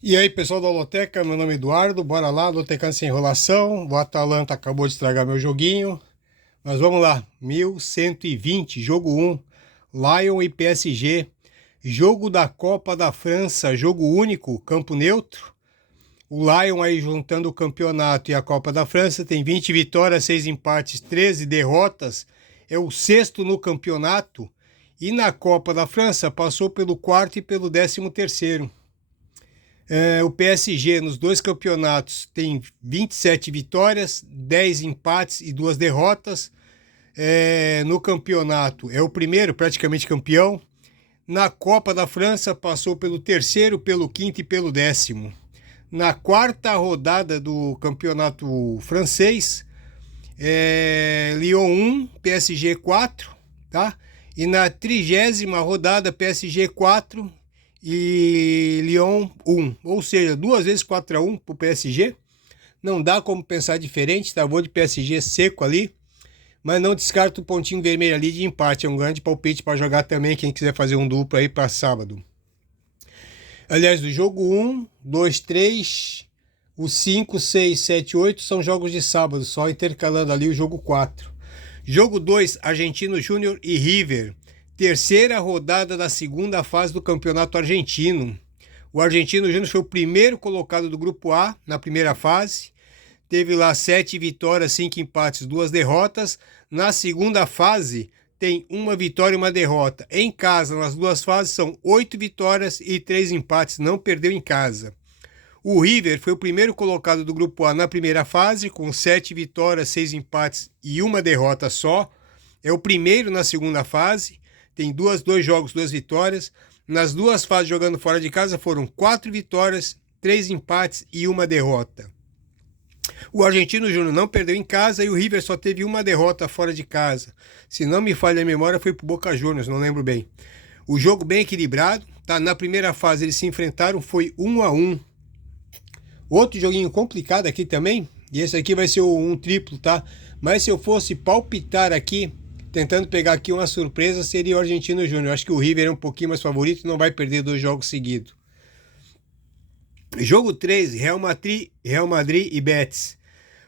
E aí, pessoal da Loteca, meu nome é Eduardo, bora lá, Lotecando sem enrolação. O Atalanta acabou de estragar meu joguinho, mas vamos lá, 1120, jogo 1, Lyon e PSG, jogo da Copa da França, jogo único, campo neutro. O Lyon aí juntando o campeonato e a Copa da França tem 20 vitórias, 6 empates, 13 derrotas, é o sexto no campeonato e na Copa da França passou pelo quarto e pelo 13º. O PSG nos dois campeonatos tem 27 vitórias, 10 empates e 2 derrotas. No campeonato é o primeiro, praticamente campeão. Na Copa da França passou pelo terceiro, pelo quinto e pelo 10º. Na quarta rodada do campeonato francês, Lyon 1, PSG 4, tá? E na 30ª rodada, PSG 4 e Lyon 1, ou seja, 2 vezes 4-1 para o PSG. Não dá como pensar diferente, tá? Vou de PSG seco ali, mas não descarto o pontinho vermelho ali de empate. É um grande palpite para jogar também, quem quiser fazer um duplo aí para sábado. Aliás, do jogo 1, 2, 3, o 5, 6, 7, 8 são jogos de sábado, só intercalando ali o jogo 4. Jogo 2, Argentino Júnior e River. Terceira rodada da segunda fase do Campeonato Argentino. O Argentino Júnior foi o primeiro colocado do Grupo A na primeira fase. Teve lá 7 vitórias, 5 empates, 2 derrotas. Na segunda fase tem 1 vitória e 1 derrota. Em casa, nas duas fases, são 8 vitórias e 3 empates. Não perdeu em casa. O River foi o primeiro colocado do Grupo A na primeira fase, com 7 vitórias, 6 empates e 1 derrota só. É o primeiro na segunda fase, tem 2 jogos, 2 vitórias. Nas duas fases jogando fora de casa foram 4 vitórias, 3 empates e 1 derrota. O Argentino Júnior não perdeu em casa e o River só teve 1 derrota fora de casa. Se não me falha a memória, foi para o Boca Juniors, não lembro bem. O jogo bem equilibrado, tá? Na primeira fase eles se enfrentaram, foi 1-1. Outro joguinho complicado aqui também, e esse aqui vai ser um triplo, tá? Mas se eu fosse palpitar aqui, tentando pegar aqui uma surpresa, seria o Argentino Júnior. Acho que o River é um pouquinho mais favorito e não vai perder 2 jogos seguidos. Jogo 3, Real Madrid e Betis.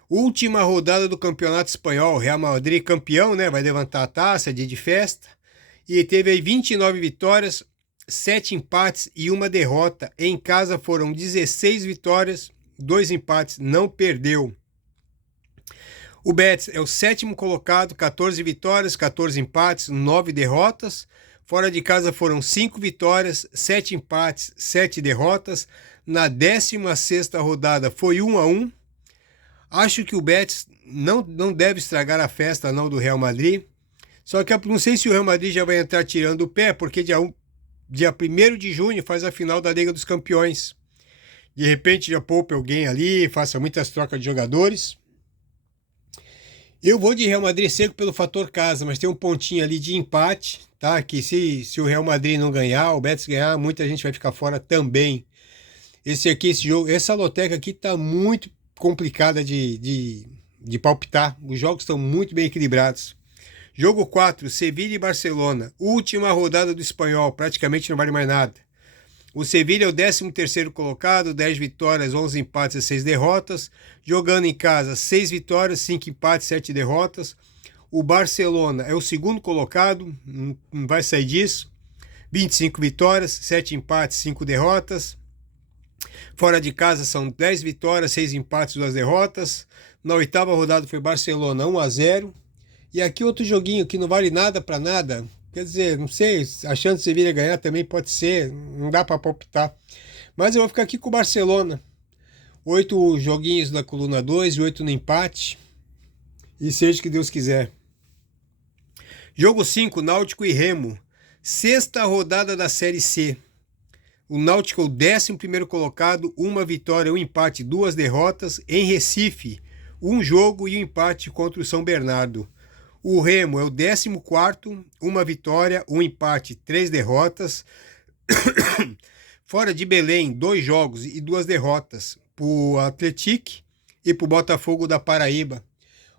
Última rodada do Campeonato Espanhol. Real Madrid campeão, né? Vai levantar a taça, dia de festa. E teve aí 29 vitórias, 7 empates e 1 derrota. Em casa foram 16 vitórias, 2 empates, não perdeu. O Betis é o 7º colocado, 14 vitórias, 14 empates, 9 derrotas. Fora de casa foram 5 vitórias, 7 empates, 7 derrotas. Na 16ª rodada foi 1-1. Acho que o Betis não deve estragar a festa não do Real Madrid. Só que eu não sei se o Real Madrid já vai entrar tirando o pé, porque dia 1º de junho faz a final da Liga dos Campeões. De repente já poupe alguém ali, faça muitas trocas de jogadores. Eu vou de Real Madrid seco pelo fator casa, mas tem um pontinho ali de empate, tá? Que se o Real Madrid não ganhar, o Betis ganhar, muita gente vai ficar fora também. Esse jogo, essa loteca aqui tá muito complicada de palpitar. Os jogos estão muito bem equilibrados. Jogo 4, Sevilha e Barcelona. Última rodada do espanhol, praticamente não vale mais nada. O Sevilha é o 13º colocado, 10 vitórias, 11 empates e 6 derrotas. Jogando em casa, 6 vitórias, 5 empates, 7 derrotas. O Barcelona é o 2º colocado, não vai sair disso. 25 vitórias, 7 empates, 5 derrotas. Fora de casa são 10 vitórias, 6 empates, 2 derrotas. Na 8ª rodada foi Barcelona 1-0. E aqui outro joguinho que não vale nada para nada. Quer dizer, não sei, achando que o Sevilha ganhar também pode ser, não dá para palpitar. Mas eu vou ficar aqui com o Barcelona. 8 joguinhos na coluna 2 e 8 no empate. E seja o que Deus quiser. Jogo 5, Náutico e Remo. 6ª rodada da Série C. O Náutico é o 11º colocado, 1 vitória, 1 empate, 2 derrotas. Em Recife, 1 jogo e 1 empate contra o São Bernardo. O Remo é o 14º, 1 vitória, 1 empate, 3 derrotas. Fora de Belém, 2 jogos e 2 derrotas para o Atlético e para o Botafogo da Paraíba.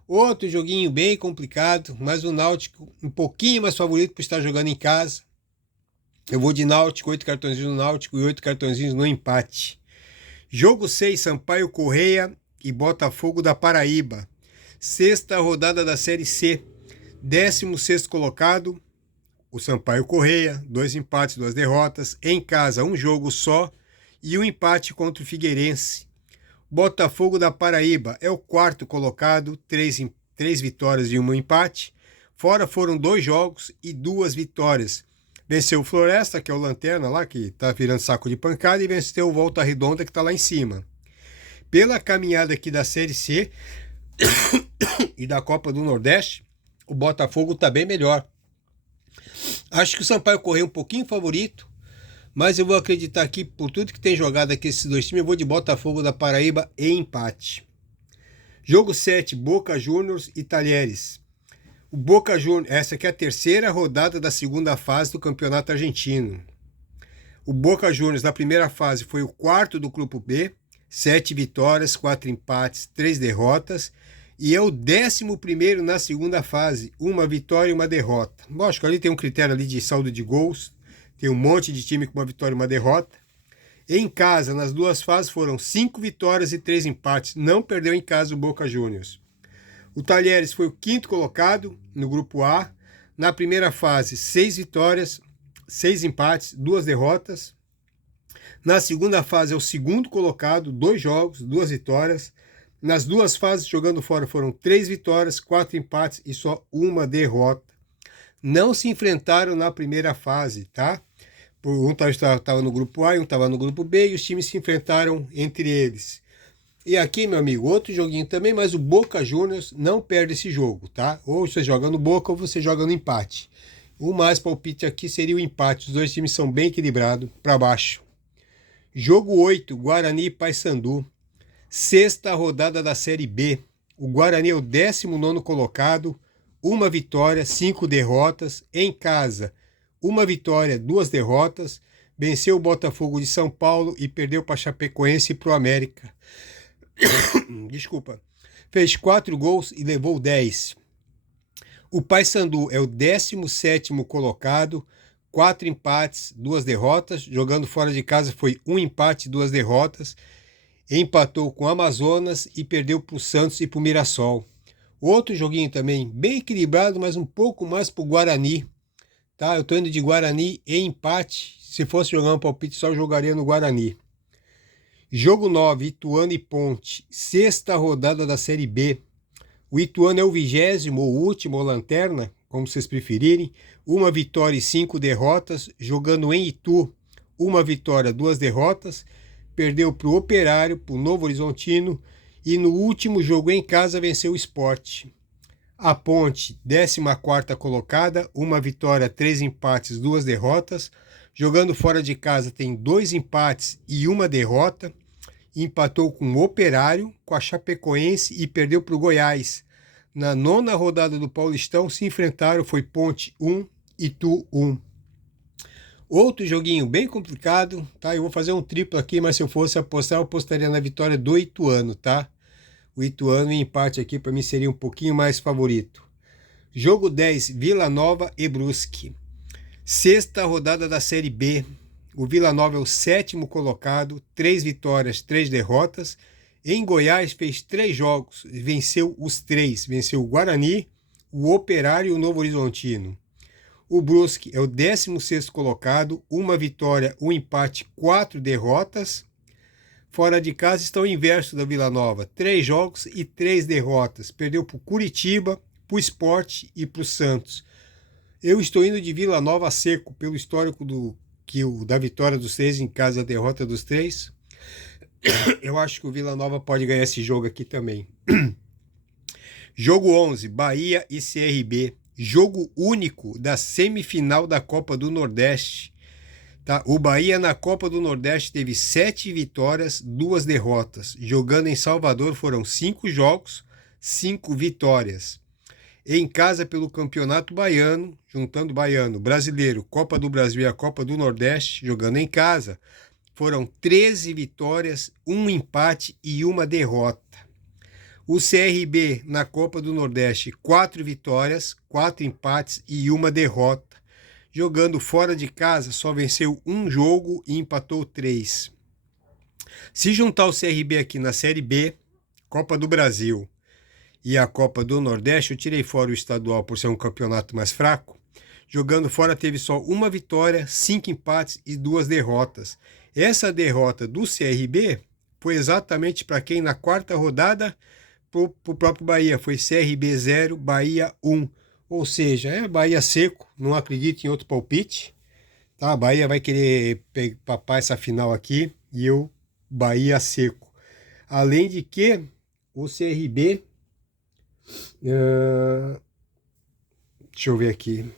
Outro joguinho bem complicado, mas o Náutico um pouquinho mais favorito por estar jogando em casa. Eu vou de Náutico, 8 cartõezinhos no Náutico e 8 cartõezinhos no empate. Jogo 6, Sampaio Corrêa e Botafogo da Paraíba. Sexta rodada da Série C. 16º colocado, o Sampaio Corrêa, 2 empates, 2 derrotas. Em casa, um jogo só e um empate contra o Figueirense. Botafogo da Paraíba é o 4º colocado, 3 vitórias e um empate. Fora foram 2 jogos e 2 vitórias. Venceu o Floresta, que é o Lanterna lá, que está virando saco de pancada, e venceu o Volta Redonda, que está lá em cima. Pela caminhada aqui da Série C e da Copa do Nordeste, o Botafogo está bem melhor. Acho que o Sampaio Corrêa é um pouquinho favorito, mas eu vou acreditar aqui, por tudo que tem jogado aqui esses 2 times, eu vou de Botafogo da Paraíba e empate. Jogo 7, Boca Juniors e Talheres. O Boca Juniors, essa aqui é a 3ª rodada da segunda fase do Campeonato Argentino. O Boca Juniors, na primeira fase, foi o 4º do Grupo B, 7 vitórias, 4 empates, 3 derrotas, e é o 11º na segunda fase, 1 vitória e 1 derrota. Lógico, ali tem um critério ali de saldo de gols, tem um monte de time com 1 vitória e 1 derrota. Em casa, nas 2 fases, foram 5 vitórias e 3 empates, não perdeu em casa o Boca Juniors. O Talheres foi o 5º colocado no Grupo A. Na primeira fase, 6 vitórias, 6 empates, 2 derrotas. Na segunda fase é o 2º colocado, 2 jogos, 2 vitórias. Nas 2 fases, jogando fora, foram 3 vitórias, 4 empates e só 1 derrota. Não se enfrentaram na primeira fase, tá? Um estava no Grupo A e um estava no Grupo B, e os times se enfrentaram entre eles. E aqui, meu amigo, outro joguinho também, mas o Boca Juniors não perde esse jogo, tá? Ou você joga no Boca ou você joga no empate. O mais palpite aqui seria o empate. Os 2 times são bem equilibrados, para baixo. Jogo 8, Guarani e Paysandu. 6ª rodada da Série B. O Guarani é o 19º colocado, 1 vitória, 5 derrotas. Em casa, 1 vitória, 2 derrotas. Venceu o Botafogo de São Paulo e perdeu para Chapecoense e para o América. Desculpa. Fez 4 gols e levou 10. O Paysandu é o 17º colocado, 4 empates, 2 derrotas. Jogando fora de casa foi 1 empate, 2 derrotas. Empatou com o Amazonas e perdeu para o Santos e para o Mirassol. Outro joguinho também bem equilibrado, mas um pouco mais para o Guarani. Tá? Eu estou indo de Guarani e empate. Se fosse jogar um palpite só, eu jogaria no Guarani. Jogo 9, Ituano e Ponte, 6ª rodada da Série B. O Ituano é o 20º, ou último, ou lanterna, como vocês preferirem. 1 vitória e 5 derrotas, jogando em Itu. 1 vitória, 2 derrotas. Perdeu para o Operário, para o Novo Horizontino. E no último jogo em casa venceu o Sport. A Ponte, 14ª colocada, 1 vitória, 3 empates, 2 derrotas. Jogando fora de casa tem 2 empates e 1 derrota. Empatou com o Operário, com a Chapecoense e perdeu para o Goiás. Na 9ª rodada do Paulistão se enfrentaram, foi Ponte 1, Itu 1. Outro joguinho bem complicado, tá? Eu vou fazer um triplo aqui, mas se eu fosse apostar, eu apostaria na vitória do Ituano, tá? O Ituano em empate aqui para mim seria um pouquinho mais favorito. Jogo 10, Vila Nova e Brusque. 6ª rodada da Série B. O Vila Nova é o 7º colocado, 3 vitórias, 3 derrotas. Em Goiás fez 3 jogos, venceu os 3. Venceu o Guarani, o Operário e o Novo Horizontino. O Brusque é o 16º colocado, 1 vitória, 1 empate, 4 derrotas. Fora de casa está o inverso da Vila Nova, 3 jogos e 3 derrotas. Perdeu para o Curitiba, para o Sport e para o Santos. Eu estou indo de Vila Nova a seco, pelo histórico da vitória dos 3 em casa e a derrota dos 3. Eu acho que o Vila Nova pode ganhar esse jogo aqui também. Jogo 11, Bahia e CRB. Jogo único da semifinal da Copa do Nordeste. Tá? O Bahia na Copa do Nordeste teve 7 vitórias, 2 derrotas. Jogando em Salvador foram 5 jogos, 5 vitórias. Em casa pelo Campeonato Baiano, juntando Baiano, Brasileiro, Copa do Brasil e a Copa do Nordeste, jogando em casa, foram 13 vitórias, 1 empate e 1 derrota. O CRB na Copa do Nordeste, 4 vitórias, 4 empates e 1 derrota. Jogando fora de casa, só venceu 1 jogo e empatou 3. Se juntar o CRB aqui na Série B, Copa do Brasil e a Copa do Nordeste, eu tirei fora o estadual por ser um campeonato mais fraco. Jogando fora teve só uma vitória, 5 empates e 2 derrotas. Essa derrota do CRB foi exatamente para quem na quarta rodada, para o próprio Bahia. Foi CRB 0, Bahia 1. Ou seja, é Bahia seco, não acredito em outro palpite. Tá? A Bahia vai querer papar essa final aqui e eu, Bahia seco. Além de que o CRB... deixa eu ver aqui.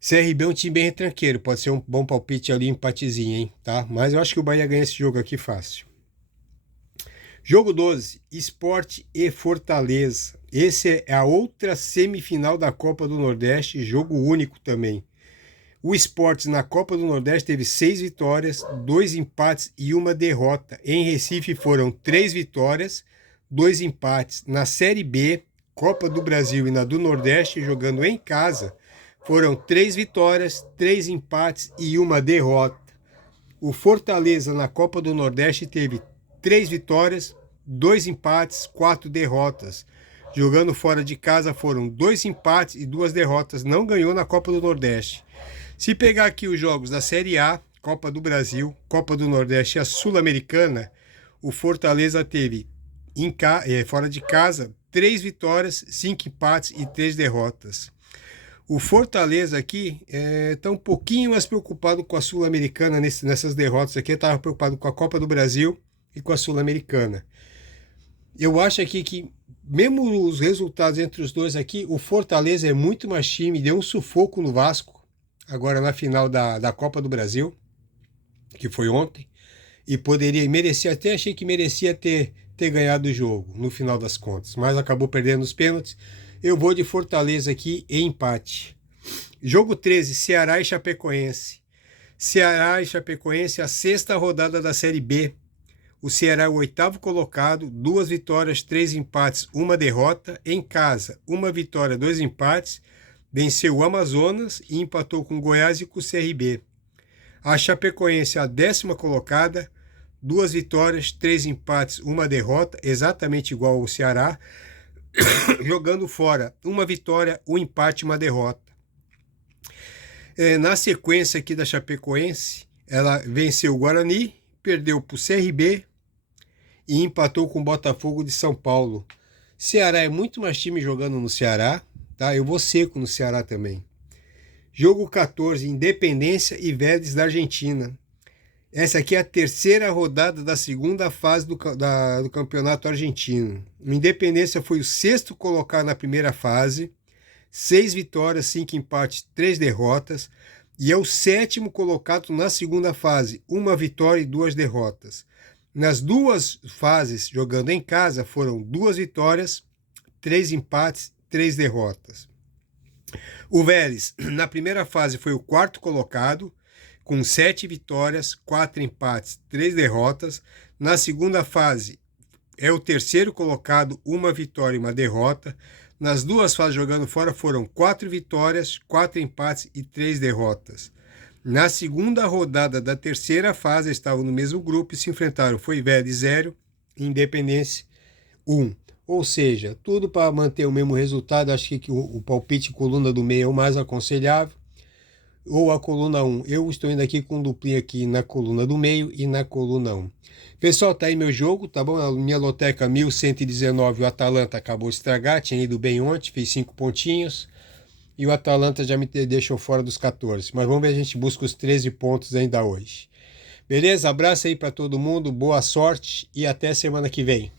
CRB é um time bem retranqueiro, pode ser um bom palpite ali, empatezinho, hein, tá? Mas eu acho que o Bahia ganha esse jogo aqui fácil. Jogo 12, Sport e Fortaleza. Esse é a outra semifinal da Copa do Nordeste, jogo único também. O Sport na Copa do Nordeste teve 6 vitórias, 2 empates e 1 derrota. Em Recife foram 3 vitórias, 2 empates. Na Série B, Copa do Brasil e na do Nordeste, jogando em casa, foram 3 vitórias, 3 empates e 1 derrota. O Fortaleza na Copa do Nordeste teve 3 vitórias, 2 empates, 4 derrotas. Jogando fora de casa foram 2 empates e 2 derrotas. Não ganhou na Copa do Nordeste. Se pegar aqui os jogos da Série A, Copa do Brasil, Copa do Nordeste e a Sul-Americana, o Fortaleza teve fora de casa 3 vitórias, 5 empates e 3 derrotas. O Fortaleza aqui está um pouquinho mais preocupado com a Sul-Americana nessas derrotas aqui. Estava preocupado com a Copa do Brasil e com a Sul-Americana. Eu acho aqui que, mesmo os resultados entre os dois aqui, o Fortaleza é muito mais time, deu um sufoco no Vasco, agora na final da Copa do Brasil, que foi ontem, e até achei que merecia ter ganhado o jogo, no final das contas, mas acabou perdendo os pênaltis. Eu vou de Fortaleza aqui em empate. Jogo 13, Ceará e Chapecoense. Ceará e Chapecoense, a 6ª rodada da Série B. O Ceará é o 8º colocado, 2 vitórias, 3 empates, 1 derrota. Em casa, 1 vitória, 2 empates. Venceu o Amazonas e empatou com o Goiás e com o CRB. A Chapecoense, a 10ª colocada, 2 vitórias, 3 empates, 1 derrota, exatamente igual ao Ceará. Jogando fora, 1 vitória, 1 empate, 1 derrota. Na sequência aqui da Chapecoense, ela venceu o Guarani, perdeu para o CRB e empatou com o Botafogo de São Paulo. Ceará é muito mais time jogando no Ceará, tá? Eu vou seco no Ceará também. Jogo 14, Independência e Vélez da Argentina. Essa aqui é a 3ª rodada da 2ª fase do campeonato argentino. O Independência foi o 6º colocado na primeira fase, 6 vitórias, 5 empates, 3 derrotas, e é o 7º colocado na 2ª fase, 1 vitória e 2 derrotas. Nas 2 fases, jogando em casa, foram 2 vitórias, 3 empates, 3 derrotas. O Vélez, na primeira fase, foi o 4º colocado, com 7 vitórias, 4 empates, 3 derrotas. Na segunda fase, é o 3º colocado, 1 vitória e 1 derrota. Nas 2 fases jogando fora foram 4 vitórias, 4 empates e 3 derrotas. Na segunda rodada da 3ª fase, estavam no mesmo grupo e se enfrentaram. Foi Vélez 0, Independência 1. Ou seja, tudo para manter o mesmo resultado. Acho que o palpite coluna do meio é o mais aconselhável. Ou a coluna 1. Eu estou indo aqui com duplinha aqui na coluna do meio e na coluna 1. Pessoal, tá aí meu jogo, tá bom? A minha loteca 1119, o Atalanta acabou de estragar, tinha ido bem ontem, fez 5 pontinhos. E o Atalanta já me deixou fora dos 14. Mas vamos ver se a gente busca os 13 pontos ainda hoje. Beleza? Abraço aí para todo mundo, boa sorte e até semana que vem.